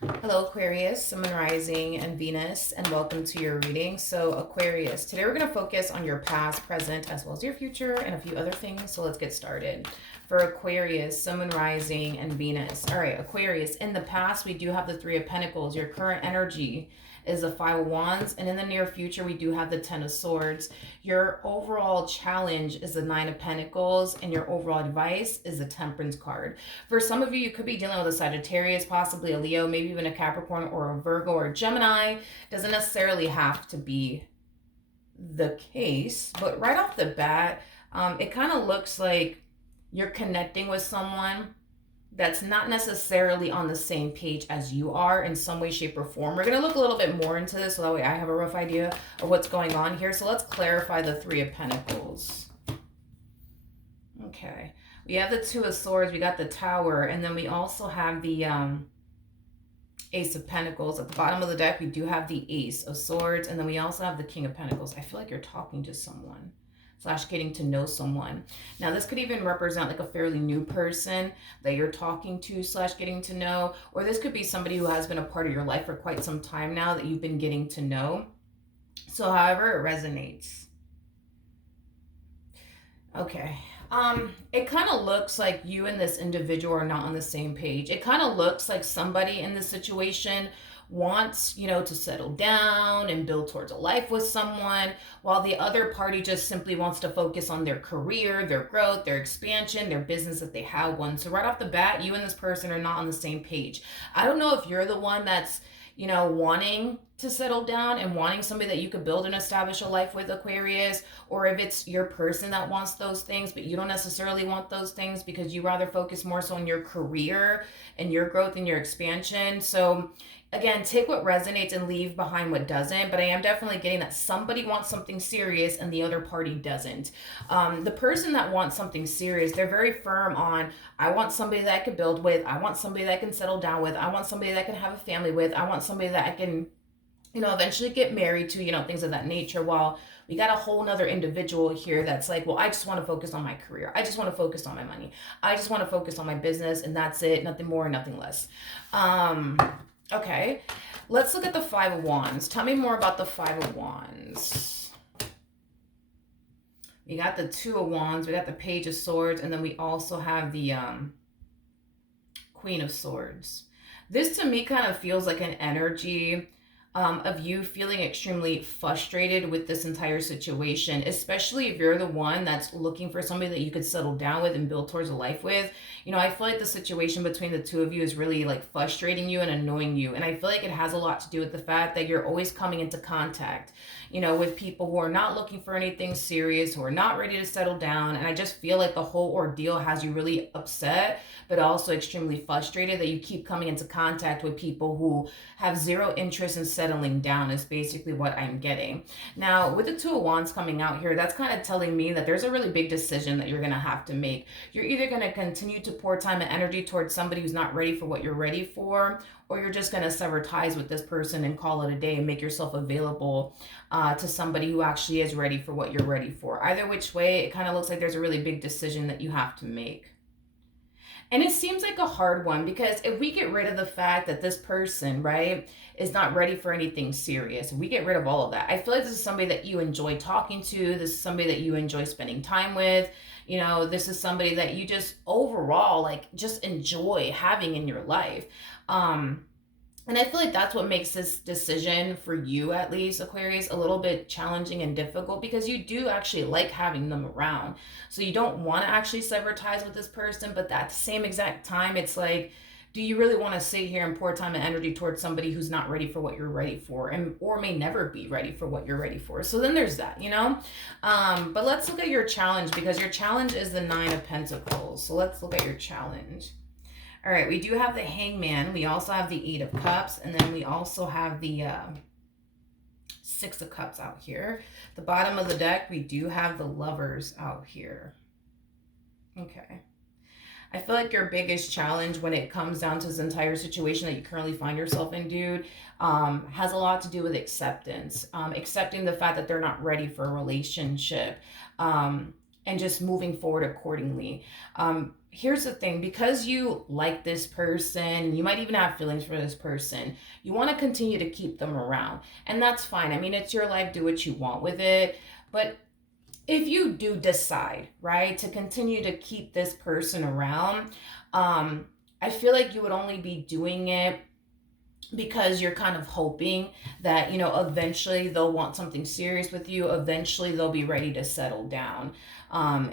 Hello, Aquarius, Sun, Rising, and Venus, and welcome to your reading. So, Aquarius, today we're going to focus on your past, present, as well as your future, and a few other things. So, let's get started. For Aquarius, Sun, Rising, and Venus. All right, Aquarius, in the past, we do have the Three of Pentacles. Your current energy is the Five of Wands, and in the near future, we do have the Ten of Swords. Your overall challenge is the Nine of Pentacles, and your overall advice is the Temperance card. For some of you, you could be dealing with a Sagittarius, possibly a Leo, maybe even a Capricorn or a Virgo or a Gemini. Doesn't necessarily have to be the case, but right off the bat, it kind of looks like you're connecting with someone that's not necessarily on the same page as you are in some way, shape, or form. We're going to look a little bit more into this so that way I have a rough idea of what's going on here. So let's clarify the Three of Pentacles. Okay. We have the Two of Swords, we got the Tower, and then we also have the Ace of Pentacles. At the bottom of the deck, we do have the Ace of Swords, and then we also have the King of Pentacles. I feel like you're talking to someone / getting to know someone. Now, this could even represent like a fairly new person that you're talking to / getting to know, or this could be somebody who has been a part of your life for quite some time now that you've been getting to know. So however it resonates. Okay. It kind of looks like you and this individual are not on the same page. It kind of looks like somebody in this situation wants, to settle down and build towards a life with someone, while the other party just simply wants to focus on their career, their growth, their expansion, their business if they have one. So right off the bat, you and this person are not on the same page. I don't know if you're the one that's wanting to settle down and wanting somebody that you could build and establish a life with, Aquarius, or if it's your person that wants those things, but you don't necessarily want those things because you rather focus more so on your career and your growth and your expansion. So again, take what resonates and leave behind what doesn't. But I am definitely getting that somebody wants something serious and the other party doesn't. The person that wants something serious, they're very firm on, I want somebody that I can build with. I want somebody that I can settle down with. I want somebody that I can have a family with. I want somebody that I can, eventually get married to, things of that nature. While we got a whole nother individual here that's like, well, I just want to focus on my career. I just want to focus on my money. I just want to focus on my business, and that's it. Nothing more, nothing less. Okay, let's look at the Five of Wands. Tell me more about the Five of Wands. We got the Two of Wands, we got the Page of Swords, and then we also have the Queen of Swords. This to me kind of feels like an energy of you feeling extremely frustrated with this entire situation, especially if you're the one that's looking for somebody that you could settle down with and build towards a life with. I feel like the situation between the two of you is really like frustrating you and annoying you. And I feel like it has a lot to do with the fact that you're always coming into contact, with people who are not looking for anything serious, who are not ready to settle down. And I just feel like the whole ordeal has you really upset, but also extremely frustrated that you keep coming into contact with people who have zero interest in settling down, is basically what I'm getting. Now, with the Two of Wands coming out here, that's kind of telling me that there's a really big decision that you're going to have to make. You're either going to continue to pour time and energy towards somebody who's not ready for what you're ready for, or you're just going to sever ties with this person and call it a day and make yourself available to somebody who actually is ready for what you're ready for. Either which way, it kind of looks like there's a really big decision that you have to make. And it seems like a hard one, because if we get rid of the fact that this person, right, is not ready for anything serious, we get rid of all of that. I feel like this is somebody that you enjoy talking to. This is somebody that you enjoy spending time with. This is somebody that you just overall just enjoy having in your life. And I feel like that's what makes this decision for you, at least, Aquarius, a little bit challenging and difficult, because you do actually like having them around. So you don't want to actually sever ties with this person, but at the same exact time, it's like, do you really want to sit here and pour time and energy towards somebody who's not ready for what you're ready for, and or may never be ready for what you're ready for? So then there's that, But let's look at your challenge, because your challenge is the Nine of Pentacles. So let's look at your challenge. All right, we do have the Hangman. We also have the Eight of Cups. And then we also have the Six of Cups out here. The bottom of the deck, we do have the Lovers out here. Okay. I feel like your biggest challenge when it comes down to this entire situation that you currently find yourself in, dude, has a lot to do with acceptance. Accepting the fact that they're not ready for a relationship. And just moving forward accordingly. here's the thing, because you like this person, you might even have feelings for this person, you want to continue to keep them around. And that's fine. I mean, it's your life, do what you want with it. But if you do decide, right, to continue to keep this person around, um, I feel like you would only be doing it because you're kind of hoping that, eventually they'll want something serious with you. Eventually they'll be ready to settle down.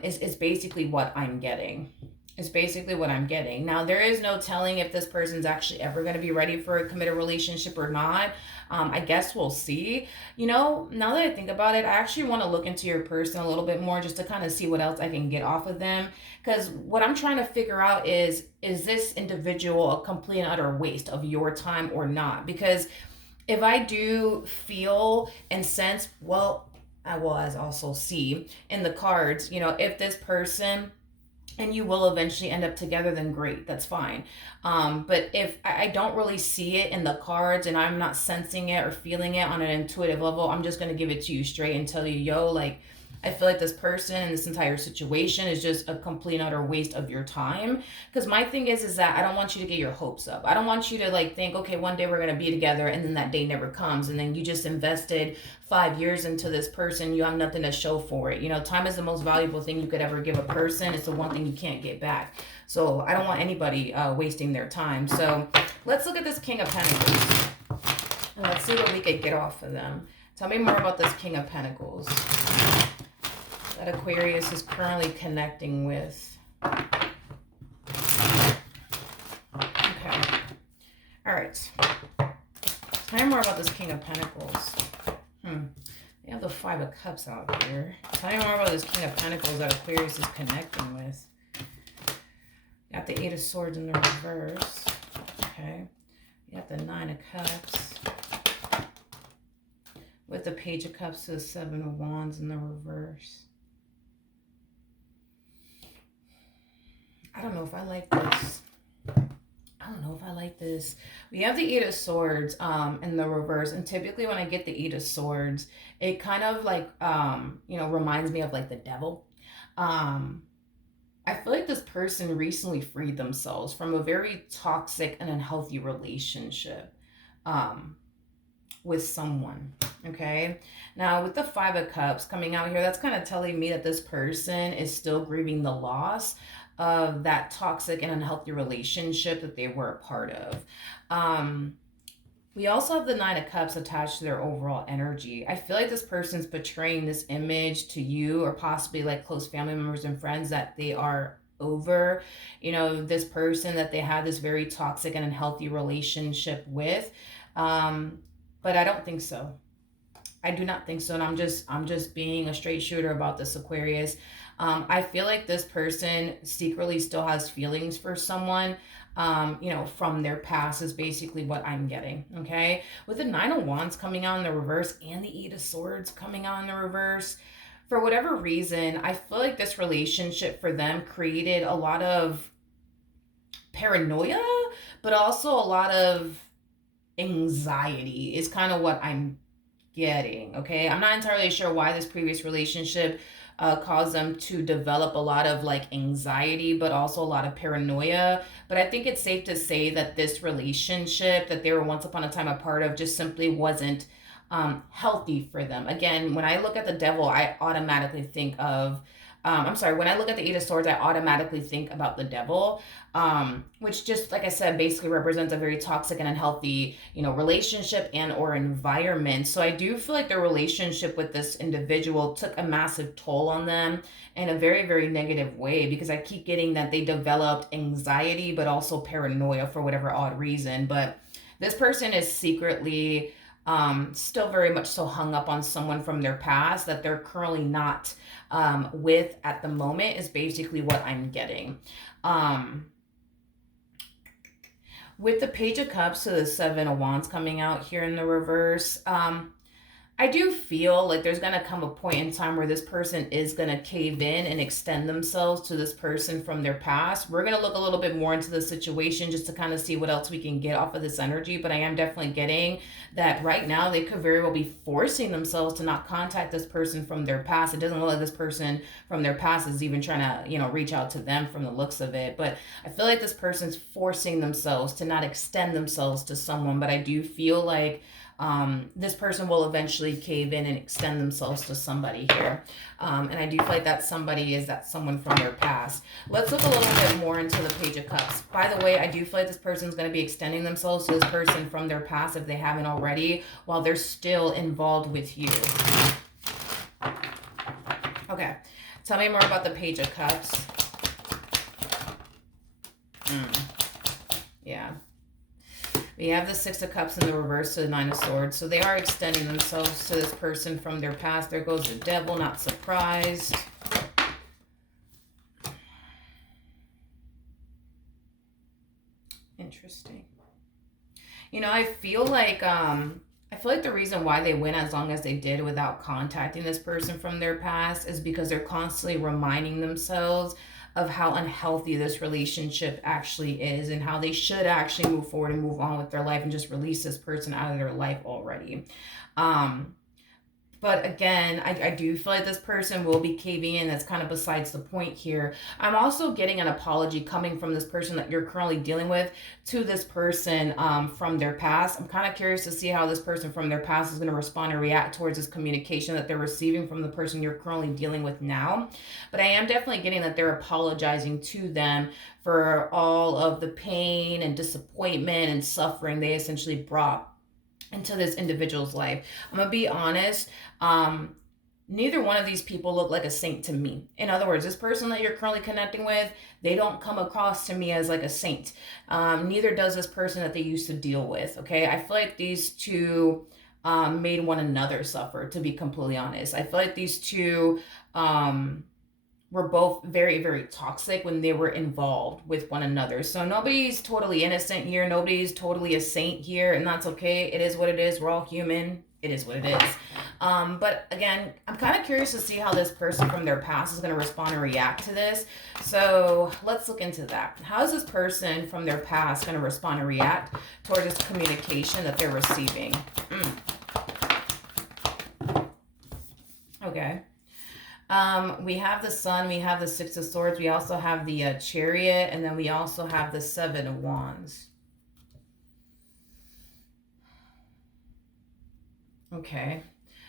Is basically what I'm getting. Is basically what I'm getting. Now, there is no telling if this person's actually ever going to be ready for a committed relationship or not. I guess we'll see. Now that I think about it, I actually want to look into your person a little bit more just to kind of see what else I can get off of them. Because what I'm trying to figure out is this individual a complete and utter waste of your time or not? Because if I do feel and sense, well, I will as also see in the cards, if this person and you will eventually end up together, then great, that's fine. But if I don't really see it in the cards and I'm not sensing it or feeling it on an intuitive level, I'm just going to give it to you straight and tell you, yo, like, I feel like this person and this entire situation is just a complete and utter waste of your time. Because my thing is that I don't want you to get your hopes up. I don't want you to like think, okay, one day we're gonna be together, and then that day never comes, and then you just invested 5 years into this person. You have nothing to show for it. Time is the most valuable thing you could ever give a person. It's the one thing you can't get back. So I don't want anybody wasting their time. So let's look at this King of Pentacles and let's see what we could get off of them. Tell me more about this King of Pentacles that Aquarius is currently connecting with. Okay. All right. Tell me more about this King of Pentacles. They have the Five of Cups out here. Tell me more about this King of Pentacles that Aquarius is connecting with. Got the Eight of Swords in the reverse. Okay. You got the Nine of Cups. With the Page of Cups to the Seven of Wands in the reverse. I don't know if I like this. I don't know if I like this. We have the Eight of Swords in the reverse. And typically when I get the Eight of Swords, it kind of like, reminds me of like the devil. I feel like this person recently freed themselves from a very toxic and unhealthy relationship with someone. Okay. Now with the Five of Cups coming out here, that's kind of telling me that this person is still grieving the loss of that toxic and unhealthy relationship that they were a part of. We also have the Nine of Cups attached to their overall energy. I feel like this person's portraying this image to you or possibly like close family members and friends that they are over, this person that they had this very toxic and unhealthy relationship with. But I don't think so. I do not think so. And I'm just being a straight shooter about this, Aquarius. I feel like this person secretly still has feelings for someone, from their past is basically what I'm getting, okay? With the Nine of Wands coming out in the reverse and the Eight of Swords coming out in the reverse, for whatever reason, I feel like this relationship for them created a lot of paranoia, but also a lot of anxiety is kind of what I'm getting, okay? I'm not entirely sure why this previous relationship caused them to develop a lot of like anxiety, but also a lot of paranoia. But I think it's safe to say that this relationship that they were once upon a time a part of just simply wasn't healthy for them. Again, when I look at the devil, I automatically think of when I look at the Eight of Swords, I automatically think about the devil, which just, like I said, basically represents a very toxic and unhealthy, relationship and or environment. So I do feel like their relationship with this individual took a massive toll on them in a very, very negative way, because I keep getting that they developed anxiety, but also paranoia for whatever odd reason. But this person is secretly still very much so hung up on someone from their past that they're currently not with at the moment, is basically what I'm getting. With the Page of Cups to the Seven of Wands coming out here in the reverse, I do feel like there's gonna come a point in time where this person is gonna cave in and extend themselves to this person from their past. We're gonna look a little bit more into the situation just to kind of see what else we can get off of this energy. But I am definitely getting that right now they could very well be forcing themselves to not contact this person from their past. It doesn't look like this person from their past is even trying to, reach out to them from the looks of it. But I feel like this person's forcing themselves to not extend themselves to someone. But I do feel like this person will eventually cave in and extend themselves to somebody here. And I do feel like that somebody is that someone from their past. Let's look a little bit more into the Page of Cups. By the way, I do feel like this person's going to be extending themselves to this person from their past if they haven't already, while they're still involved with you. Okay. Tell me more about the Page of Cups. Yeah. We have the Six of Cups in the reverse to the Nine of Swords. So they are extending themselves to this person from their past. There goes the Devil, not surprised. Interesting. I feel like the reason why they went as long as they did without contacting this person from their past is because they're constantly reminding themselves of how unhealthy this relationship actually is and how they should actually move forward and move on with their life and just release this person out of their life already. But again, I do feel like this person will be caving in. That's kind of besides the point here. I'm also getting an apology coming from this person that you're currently dealing with to this person from their past. I'm kind of curious to see how this person from their past is going to respond and react towards this communication that they're receiving from the person you're currently dealing with now. But I am definitely getting that they're apologizing to them for all of the pain and disappointment and suffering they essentially brought into this individual's life. I'm gonna be honest, neither one of these people look like a saint to me. In other words, this person that you're currently connecting with, they don't come across to me as like a saint. Neither does this person that they used to deal with. Okay, I feel like these two made one another suffer, to be completely honest. I feel like these two were both very, very toxic when they were involved with one another. So nobody's totally innocent here. Nobody's totally a saint here, and that's okay. It is what it is. We're all human. It is what it is. But again, I'm kind of curious to see how this person from their past is going to respond and react to this. So let's look into that. How is this person from their past going to respond and react toward this communication that they're receiving? Okay. We have the Sun, we have the Six of Swords, we also have the Chariot, and then we also have the Seven of Wands. Okay.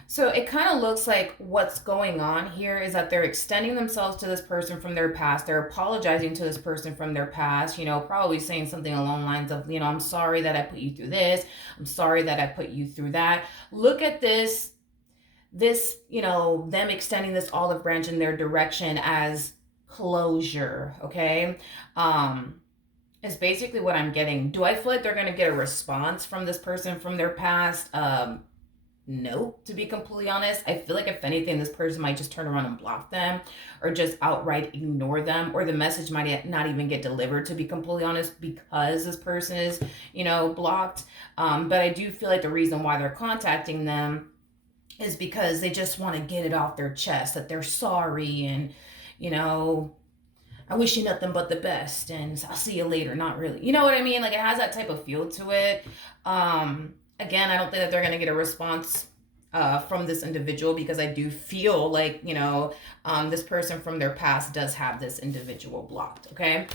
So it kind of looks like what's going on here is that they're extending themselves to this person from their past. They're apologizing to this person from their past, probably saying something along the lines of, I'm sorry that I put you through this. I'm sorry that I put you through that. Look at this, them extending this olive branch in their direction as closure, okay? Is basically what I'm getting. Do I feel like they're going to get a response from this person from their past? No, to be completely honest. I feel like if anything, this person might just turn around and block them or just outright ignore them, or the message might not even get delivered, to be completely honest, because this person is, blocked. But I do feel like the reason why they're contacting them is because they just want to get it off their chest that they're sorry and, I wish you nothing but the best and I'll see you later. Not really. You know what I mean? Like, it has that type of feel to it. Again, I don't think that they're going to get a response from this individual, because I do feel like, this person from their past does have this individual blocked. Okay.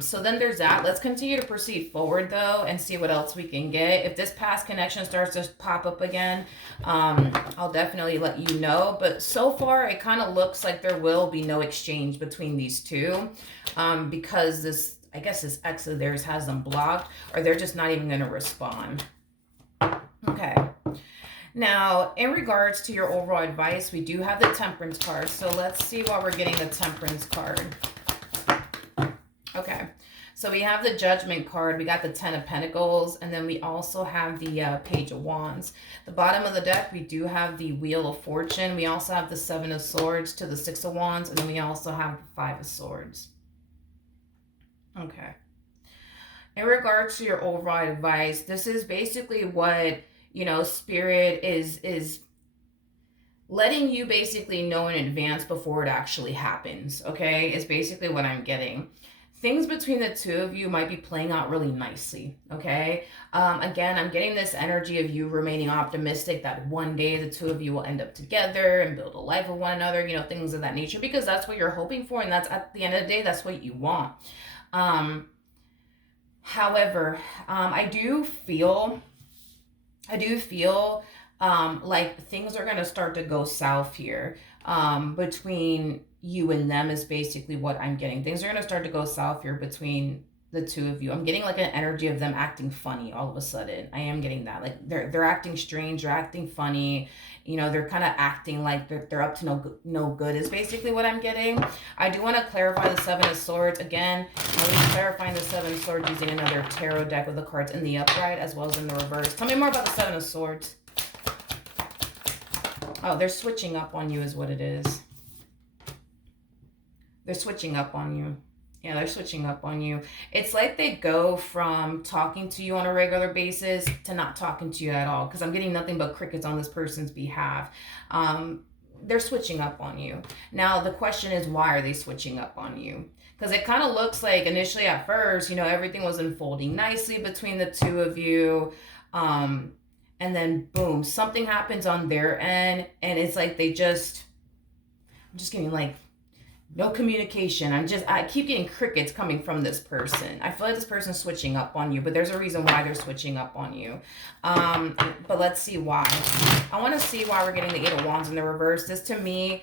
So then there's that. Let's continue to proceed forward though and see what else we can get. If this past connection starts to pop up again, I'll definitely let you know. But so far it kind of looks like there will be no exchange between these two, because this ex of theirs has them blocked, or they're just not even going to respond. Okay. Now, in regards to your overall advice, we do have the Temperance card. So let's see why we're getting the Temperance card. Okay. So we have the Judgment card. We got the Ten of Pentacles. And then we also have the Page of Wands. The bottom of the deck, we do have the Wheel of Fortune. We also have the Seven of Swords to the Six of Wands. And then we also have the Five of Swords. Okay. In regards to your overall advice, this is basically what Spirit is letting you basically know in advance before it actually happens, okay? Is basically what I'm getting. Things between the two of you might be playing out really nicely, okay? Again, I'm getting this energy of you remaining optimistic that one day the two of you will end up together and build a life with one another, things of that nature, because that's what you're hoping for, and that's, at the end of the day, that's what you want. However, I do feel like things are gonna start to go south here. Between you and them is basically what I'm getting. Things are gonna start to go south here between the two of you. I'm getting like an energy of them acting funny all of a sudden. I am getting that. Like they're acting strange, they're acting funny. They're kind of acting like they're up to no good is basically what I'm getting. I do want to clarify the Seven of Swords again. I'm clarifying the Seven of Swords using another tarot deck with the cards in the upright as well as in the reverse. Tell me more about the Seven of Swords. Oh, they're switching up on you is what it is. They're switching up on you. Yeah, they're switching up on you. It's like they go from talking to you on a regular basis to not talking to you at all, because I'm getting nothing but crickets on this person's behalf. They're switching up on you. Now, the question is, why are they switching up on you? Because it kind of looks like initially at first, everything was unfolding nicely between the two of you. And then boom, something happens on their end, and it's like I'm just getting like no communication. I keep getting crickets coming from this person. I feel like this person's switching up on you, but there's a reason why they're switching up on you. But let's see why. I want to see why we're getting the Eight of Wands in the reverse. This to me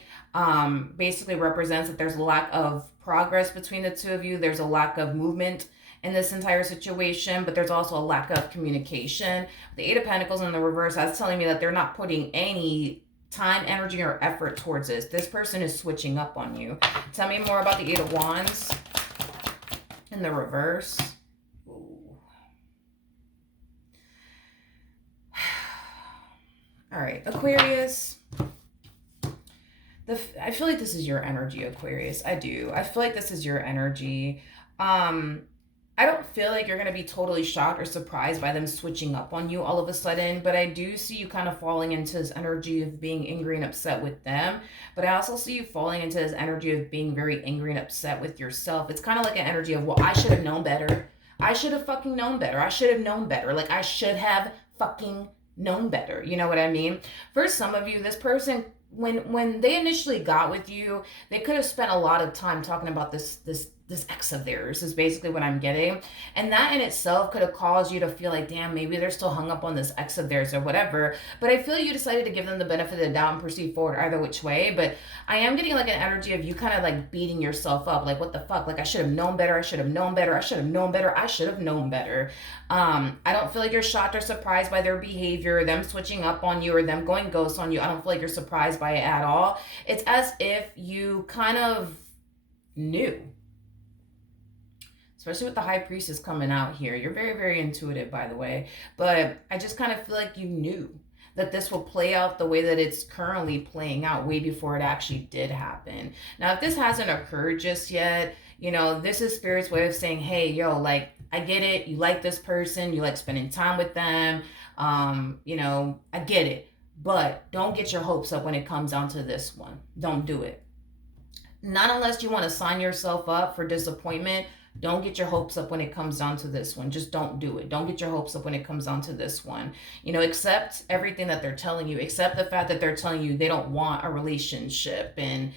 basically represents that there's a lack of progress between the two of you. There's a lack of movement in this entire situation, but there's also a lack of communication. The Eight of Pentacles in the reverse, that's telling me that they're not putting any time, energy, or effort towards this. This person is switching up on you. Tell me more about the Eight of Wands in the reverse. Ooh. All right, Aquarius. I feel like this is your energy, Aquarius. I do. I feel like this is your energy. I don't feel like you're going to be totally shocked or surprised by them switching up on you all of a sudden, but I do see you kind of falling into this energy of being angry and upset with them. But I also see you falling into this energy of being very angry and upset with yourself. It's kind of like an energy of, well, I should have known better. I should have fucking known better. I should have known better. Like, I should have fucking known better. You know what I mean? For some of you, this person, when they initially got with you, they could have spent a lot of time talking about this ex of theirs is basically what I'm getting. And that in itself could have caused you to feel like, damn, maybe they're still hung up on this ex of theirs or whatever. But I feel you decided to give them the benefit of the doubt and proceed forward either which way. But I am getting like an energy of you kind of like beating yourself up. Like, what the fuck? Like, I should have known better. I should have known better. I should have known better. I should have known better. I don't feel like you're shocked or surprised by their behavior, them switching up on you or them going ghost on you. I don't feel like you're surprised by it at all. It's as if you kind of knew. Especially with the High Priestess coming out here. You're very, very intuitive, by the way. But I just kind of feel like you knew that this will play out the way that it's currently playing out way before it actually did happen. Now, if this hasn't occurred just yet, this is Spirit's way of saying, hey, yo, like, I get it. You like this person. You like spending time with them. I get it. But don't get your hopes up when it comes down to this one. Don't do it. Not unless you want to sign yourself up for disappointment. Don't get your hopes up when it comes down to this one. Just don't do it. Don't get your hopes up when it comes down to this one. Accept everything that they're telling you. Accept the fact that they're telling you they don't want a relationship. And,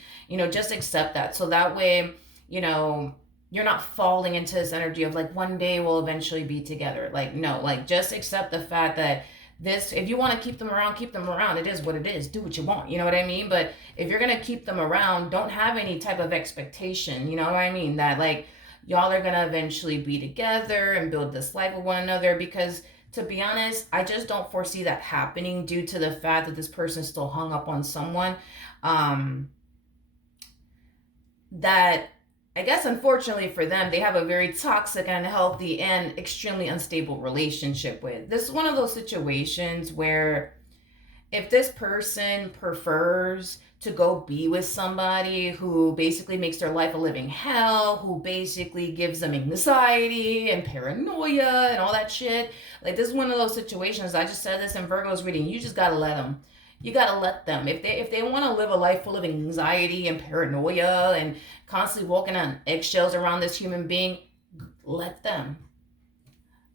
just accept that. So that way, you're not falling into this energy of like, one day we'll eventually be together. Like, no, like, just accept the fact that if you want to keep them around, keep them around. It is what it is. Do what you want. You know what I mean? But if you're going to keep them around, don't have any type of expectation. You know what I mean? That like, y'all are going to eventually be together and build this life with one another, because to be honest, I just don't foresee that happening due to the fact that this person is still hung up on someone that I guess unfortunately for them, they have a very toxic, unhealthy, and extremely unstable relationship with. This is one of those situations where if this person prefers to go be with somebody who basically makes their life a living hell, who basically gives them anxiety and paranoia and all that shit, like this is one of those situations. I just said this in Virgo's reading. You just gotta let them. You gotta let them. If they want to live a life full of anxiety and paranoia and constantly walking on eggshells around this human being, let them.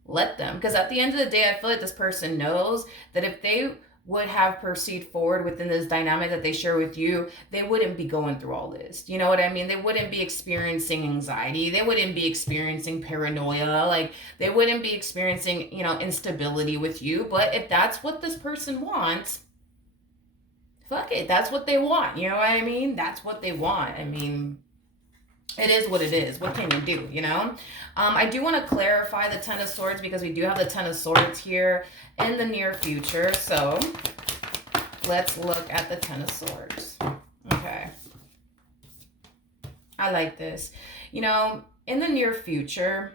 Let them. Because at the end of the day, I feel like this person knows that if they would have proceed forward within this dynamic that they share with you, they wouldn't be going through all this. You know what I mean? They wouldn't be experiencing anxiety. They wouldn't be experiencing paranoia. Like, they wouldn't be experiencing, instability with you. But if that's what this person wants, fuck it. That's what they want. You know what I mean? That's what they want. I mean, it is what it is. What can you do? I do want to clarify the Ten of Swords because we do have the Ten of Swords here in the near future. So let's look at the Ten of Swords. Okay. I like this. In the near future,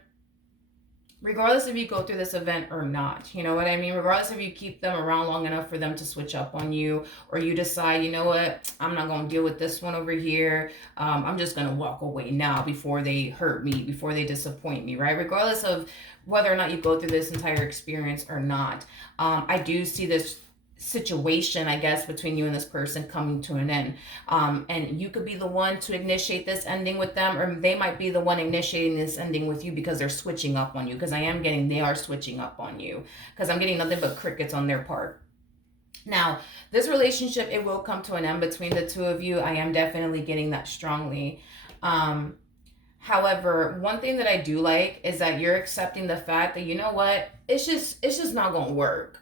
regardless if you go through this event or not, you know what I mean? Regardless if you keep them around long enough for them to switch up on you, or you decide, you know what, I'm not going to deal with this one over here. I'm just going to walk away now before they hurt me, before they disappoint me, right? Regardless of whether or not you go through this entire experience or not. I do see this situation, I guess, between you and this person coming to an end. And you could be the one to initiate this ending with them, or they might be the one initiating this ending with you because they're switching up on you. Because they are switching up on you. Because I'm getting nothing but crickets on their part. Now, this relationship, it will come to an end between the two of you. I am definitely getting that strongly. However, one thing that I do like is that you're accepting the fact that, you know what, it's just not going to work.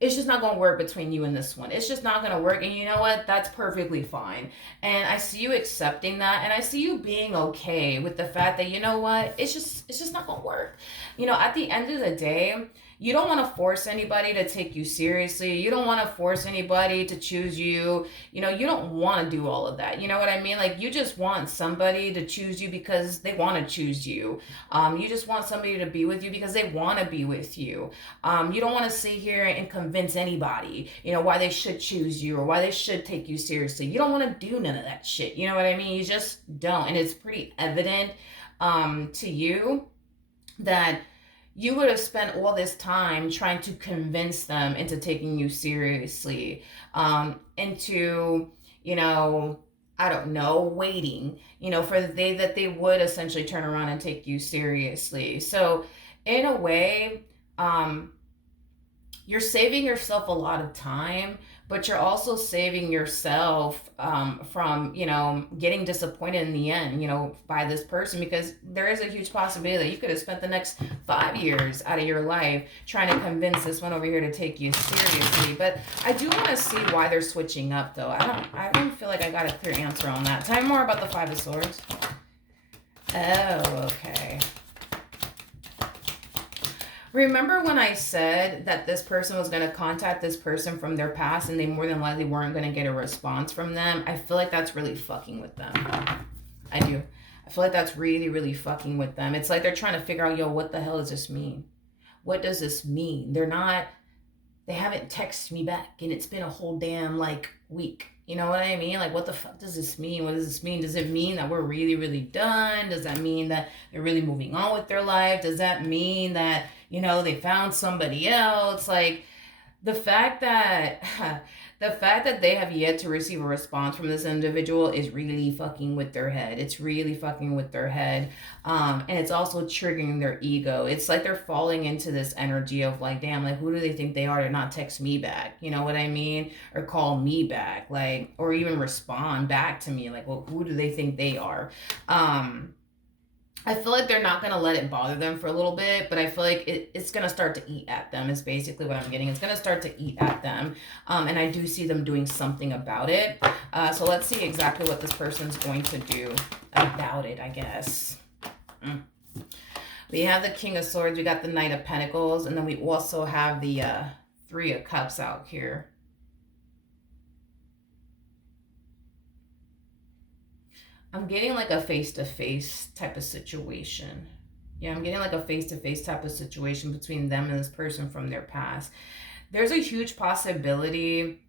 It's just not going to work between you and this one. It's just not going to work. And you know what? That's perfectly fine. And I see you accepting that. And I see you being okay with the fact that, you know what? It's just not going to work. At the end of the day, you don't want to force anybody to take you seriously. You don't want to force anybody to choose you. You don't want to do all of that. You know what I mean? Like, you just want somebody to choose you because they want to choose you. You just want somebody to be with you because they want to be with you. You don't want to sit here and convince anybody, why they should choose you or why they should take you seriously. You don't want to do none of that shit. You know what I mean? You just don't. And it's pretty evident to you that you would have spent all this time trying to convince them into taking you seriously, into, I don't know, waiting, for the day that they would essentially turn around and take you seriously. So in a way, you're saving yourself a lot of time, but you're also saving yourself from, getting disappointed in the end, by this person, because there is a huge possibility that you could have spent the next 5 years out of your life trying to convince this one over here to take you seriously. But I do want to see why they're switching up, though. I don't feel like I got a clear answer on that. Tell me more about the Five of Swords. Oh, okay. Remember when I said that this person was going to contact this person from their past and they more than likely weren't going to get a response from them? I feel like that's really fucking with them. I do. I feel like that's really, really fucking with them. It's like they're trying to figure out, yo, what the hell does this mean? What does this mean? They haven't texted me back and it's been a whole damn week. You know what I mean? Like, what the fuck does this mean? What does this mean? Does it mean that we're really, really done? Does that mean that they're really moving on with their life? Does that mean that, they found somebody else? Like, the fact that they have yet to receive a response from this individual is really fucking with their head. It's really fucking with their head. And it's also triggering their ego. It's like they're falling into this energy of damn, who do they think they are to not text me back? You know what I mean? Or call me back, or even respond back to me. Well, who do they think they are? I feel like they're not going to let it bother them for a little bit, but I feel like it's going to start to eat at them is basically what I'm getting. It's going to start to eat at them, and I do see them doing something about it. So let's see exactly what this person's going to do about it, I guess. We have the King of Swords, we got the Knight of Pentacles, and then we also have the Three of Cups out here. I'm getting a face-to-face type of situation. Yeah, I'm getting a face-to-face type of situation between them and this person from their past. There's a huge possibility.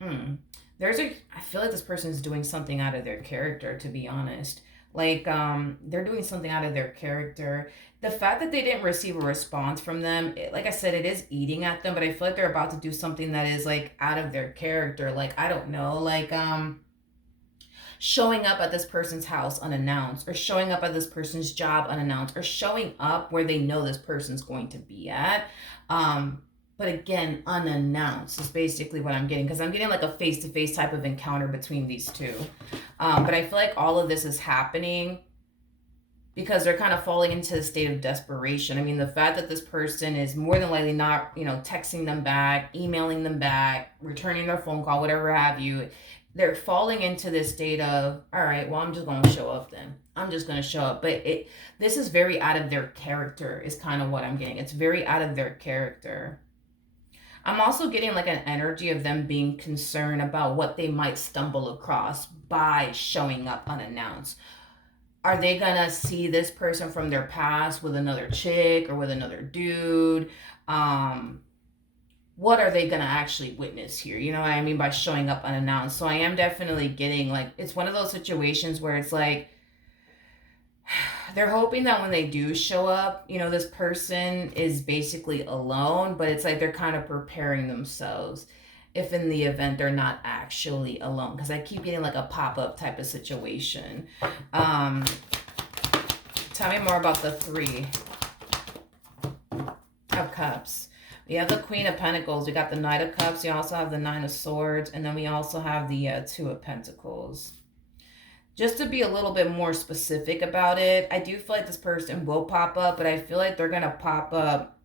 I feel like this person is doing something out of their character, to be honest. Like, they're doing something out of their character. The fact that they didn't receive a response from them, like I said, it is eating at them, but I feel like they're about to do something that is like out of their character. Like, I don't know, like, showing up at this person's house unannounced, or showing up at this person's job unannounced, or showing up where they know this person's going to be at. But again, unannounced is basically what I'm getting, because I'm getting like a face-to-face type of encounter between these two. But I feel like all of this is happening because they're kind of falling into a state of desperation. I mean, the fact that this person is more than likely not, texting them back, emailing them back, returning their phone call, whatever have you, they're falling into this state of, all right, well, I'm just going to show up then. I'm just going to show up. But this is very out of their character is kind of what I'm getting. It's very out of their character. I'm also getting like an energy of them being concerned about what they might stumble across by showing up unannounced. Are they gonna see this person from their past with another chick or with another dude? What are they gonna actually witness here? You know what I mean by showing up unannounced. So I am definitely getting like, it's one of those situations where it's like they're hoping that when they do show up, this person is basically alone, but it's like they're kind of preparing themselves if in the event they're not actually alone, because I keep getting like a pop-up type of situation. Tell me more about the Three of Cups. We have the Queen of Pentacles, we got the Knight of Cups, we also have the Nine of Swords, and then we also have the Two of Pentacles. Just to be a little bit more specific about it, I do feel like this person will pop up, but I feel like they're going to pop up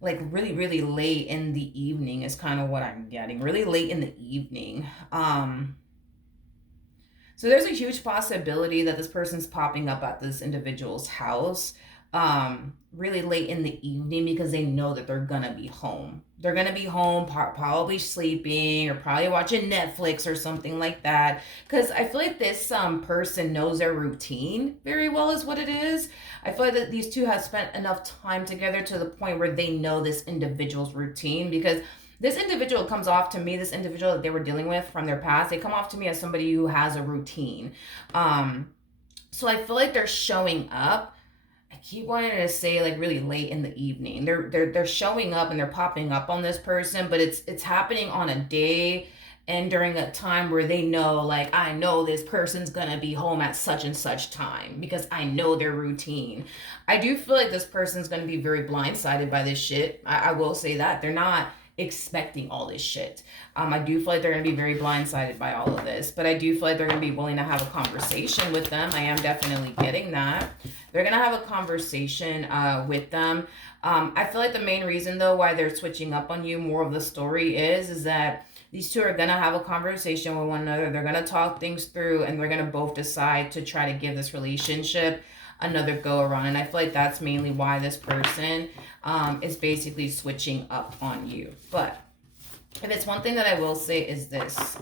like really, really late in the evening is kind of what I'm getting. Really late in the evening. So there's a huge possibility that this person's popping up at this individual's house really late in the evening because they know that they're gonna be home. They're gonna be home, probably sleeping or probably watching Netflix or something like that. Because I feel like this person knows their routine very well is what it is. I feel like that these two have spent enough time together to the point where they know this individual's routine, because this individual comes off to me, this individual that they were dealing with from their past, they come off to me as somebody who has a routine. So I feel like they're showing up. I keep wanting to say like really late in the evening. They're showing up and they're popping up on this person, but it's happening on a day and during a time where they know, like, I know this person's gonna be home at such and such time because I know their routine. I do feel like this person's gonna be very blindsided by this shit. I will say that. They're not expecting all this shit. I do feel like they're going to be very blindsided by all of this, but I do feel like they're going to be willing to have a conversation with them. I am definitely getting that. They're going to have a conversation with them. I feel like the main reason, though, why they're switching up on you, more of the story is that these two are going to have a conversation with one another. They're going to talk things through, and they're going to both decide to try to give this relationship another go around. And I feel like that's mainly why this person is basically switching up on you. But if it's one thing that I will say is this,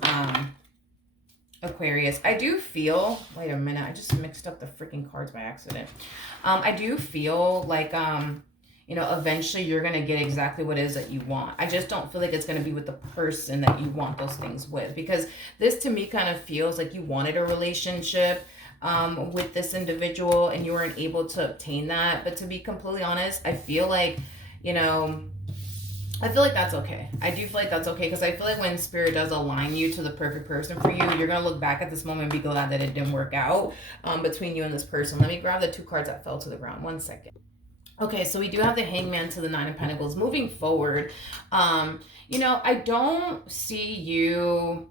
Aquarius, I do feel, wait a minute, I just mixed up the freaking cards by accident. I do feel like, eventually you're going to get exactly what it is that you want. I just don't feel like it's going to be with the person that you want those things with, because this to me kind of feels like you wanted a relationship with this individual and you weren't able to obtain that. But to be completely honest, I feel like, that's okay. I do feel like that's okay, because I feel like when Spirit does align you to the perfect person for you, you're going to look back at this moment and be glad that it didn't work out between you and this person. Let me grab the two cards that fell to the ground. 1 second. Okay, so we do have the Hangman to the Nine of Pentacles. Moving forward, I don't see you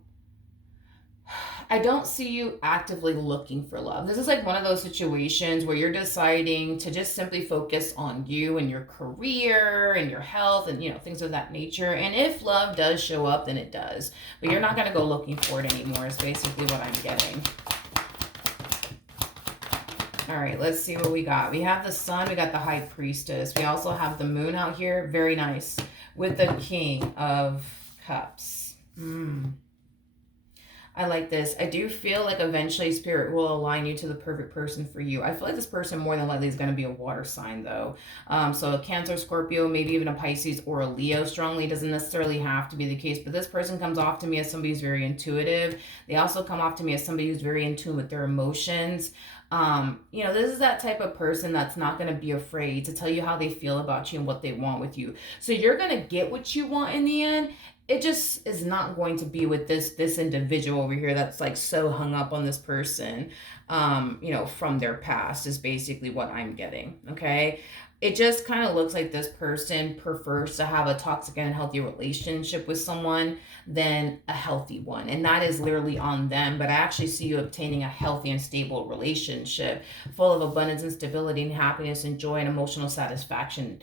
actively looking for love. This is like one of those situations where you're deciding to just simply focus on you and your career and your health and, things of that nature. And if love does show up, then it does. But you're not going to go looking for it anymore is basically what I'm getting. All right, let's see what we got. We have the Sun, we got the High Priestess. We also have the Moon out here. Very nice. With the King of Cups. I like this. I do feel like eventually spirit will align you to the perfect person for you. I feel like this person more than likely is going to be a water sign though. So a Cancer, Scorpio, maybe even a Pisces or a Leo strongly, doesn't necessarily have to be the case, but this person comes off to me as somebody who's very intuitive. They also come off to me as somebody who's very in tune with their emotions. This is that type of person that's not going to be afraid to tell you how they feel about you and what they want with you. So you're going to get what you want in the end. It just is not going to be with this individual over here that's like so hung up on this person, from their past is basically what I'm getting. Okay. It just kind of looks like this person prefers to have a toxic and unhealthy relationship with someone than a healthy one. And that is literally on them. But I actually see you obtaining a healthy and stable relationship full of abundance and stability and happiness and joy and emotional satisfaction.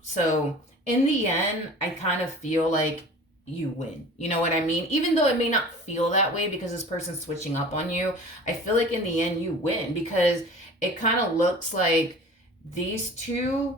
So in the end, I kind of feel like you win. You know what I mean? Even though it may not feel that way because this person's switching up on you, I feel like in the end you win because it kind of looks like these two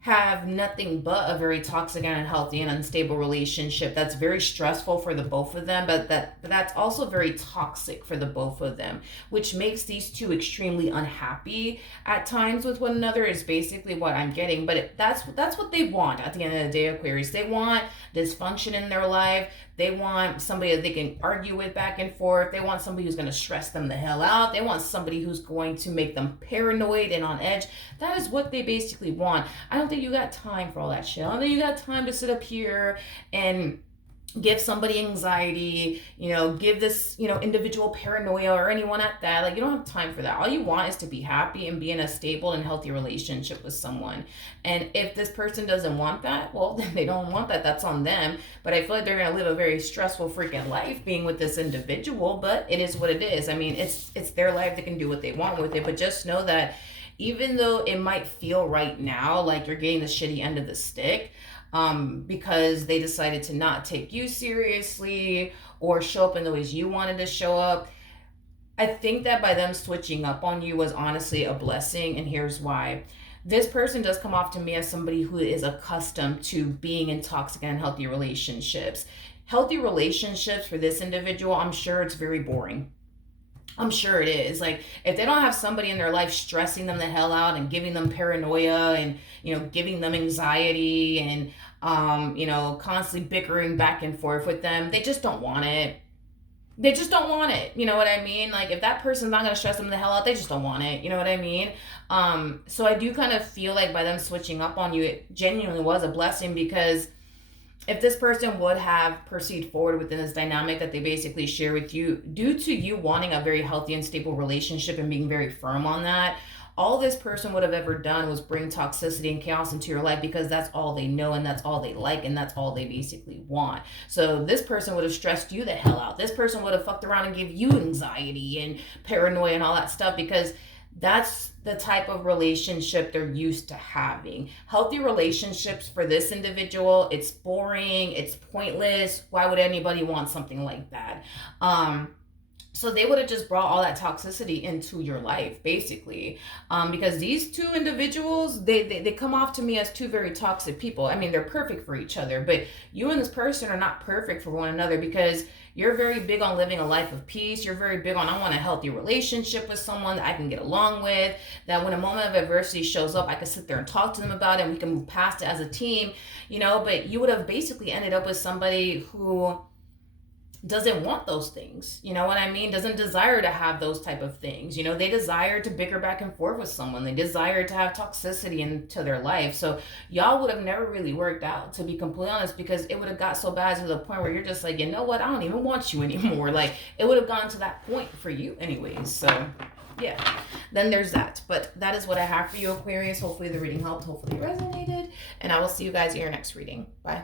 have nothing but a very toxic and unhealthy and unstable relationship that's very stressful for the both of them, but that's also very toxic for the both of them, which makes these two extremely unhappy at times with one another is basically what I'm getting. But that's what they want at the end of the day, Aquarius. They want dysfunction in their life. They want somebody that they can argue with back and forth. They want somebody who's going to stress them the hell out. They want somebody who's going to make them paranoid and on edge. That is what they basically want. I don't think you got time for all that shit. I don't think you got time to sit up here and give somebody anxiety, give this, individual paranoia or anyone at that. Like, you don't have time for that. All you want is to be happy and be in a stable and healthy relationship with someone. And if this person doesn't want that, well, then they don't want that. That's on them. But I feel like they're going to live a very stressful freaking life being with this individual, but it is what it is. I mean, it's their life. They can do what they want with it, but just know that even though it might feel right now like you're getting the shitty end of the stick, because they decided to not take you seriously or show up in the ways you wanted to show up, I think that by them switching up on you was honestly a blessing, and here's why. This person does come off to me as somebody who is accustomed to being in toxic and unhealthy relationships. Healthy relationships for this individual, I'm sure it's very boring. I'm sure it is. Like, if they don't have somebody in their life stressing them the hell out and giving them paranoia and, giving them anxiety and, constantly bickering back and forth with them, they just don't want it. They just don't want it. You know what I mean? Like, if that person's not going to stress them the hell out, they just don't want it. You know what I mean? So I do kind of feel like by them switching up on you, it genuinely was a blessing, because if this person would have proceeded forward within this dynamic that they basically share with you, due to you wanting a very healthy and stable relationship and being very firm on that, all this person would have ever done was bring toxicity and chaos into your life, because that's all they know and that's all they like and that's all they basically want. So this person would have stressed you the hell out. This person would have fucked around and give you anxiety and paranoia and all that stuff, because that's the type of relationship they're used to having. Healthy relationships for this individual, it's boring, it's pointless. Why would anybody want something like that? So they would have just brought all that toxicity into your life, basically. Because these two individuals, they come off to me as two very toxic people. I mean, they're perfect for each other, but you and this person are not perfect for one another, because you're very big on living a life of peace. You're very big on, I want a healthy relationship with someone that I can get along with, that when a moment of adversity shows up, I can sit there and talk to them about it and we can move past it as a team, but you would have basically ended up with somebody who doesn't want those things, you know what I mean? Doesn't desire to have those type of things. They desire to bicker back and forth with someone. They desire to have toxicity into their life. So y'all would have never really worked out, to be completely honest, because it would have got so bad to the point where you're just like, you know what? I don't even want you anymore. Like, it would have gone to that point for you anyways. So yeah, then there's that. But that is what I have for you, Aquarius. Hopefully the reading helped. Hopefully it resonated. And I will see you guys in your next reading. Bye.